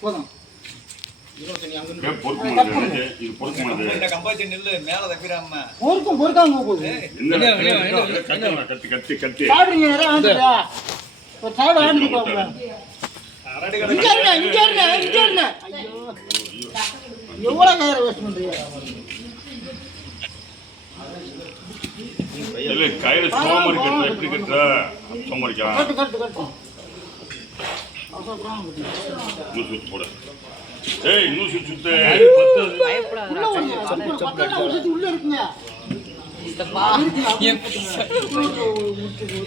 போதும். பொறுக்காம போகுது. சாப்பிடுங்க நிறைய வந்துடா. ஒரு சாப்பிட ஆரம்பிச்சு போங்க. எவ்வளவு நேரம் வேஸ்ட் பண்றீங்க? கயிறு சோமரிக்கணும் எப்படி கட்டுற சோமரிக்கலாம் போட. ஏய் இன்னும் சுத்து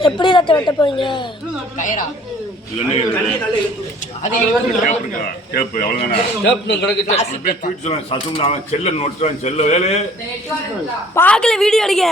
எப்படி ரத்த வெட்ட போறீங்க? பாக்கல வீடியோ அடிக்க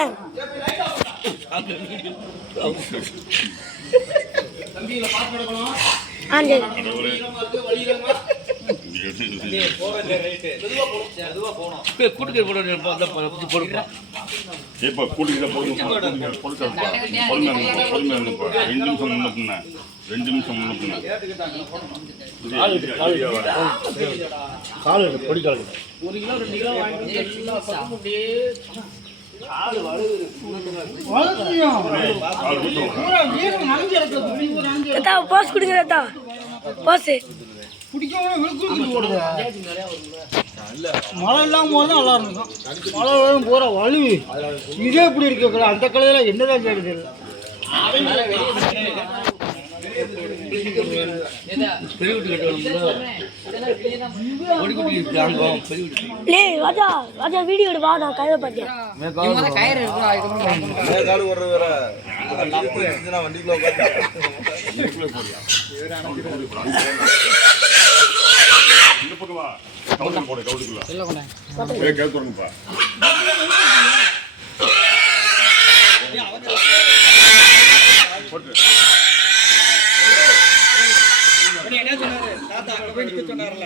போஸ் கொடுங்க. மழை இல்லாம போதுதான் நல்லா இருக்கும். மழை வரும் போற வலு இதே எப்படி இருக்கு? அந்த கலையில என்னதான் கேடுது? ராஜா வீடியோ வா, நான் கயிறு பார்த்தேன். என்ன சொன்னாரு தாத்தா? அங்க போய் நிக்க சொன்னார்ல.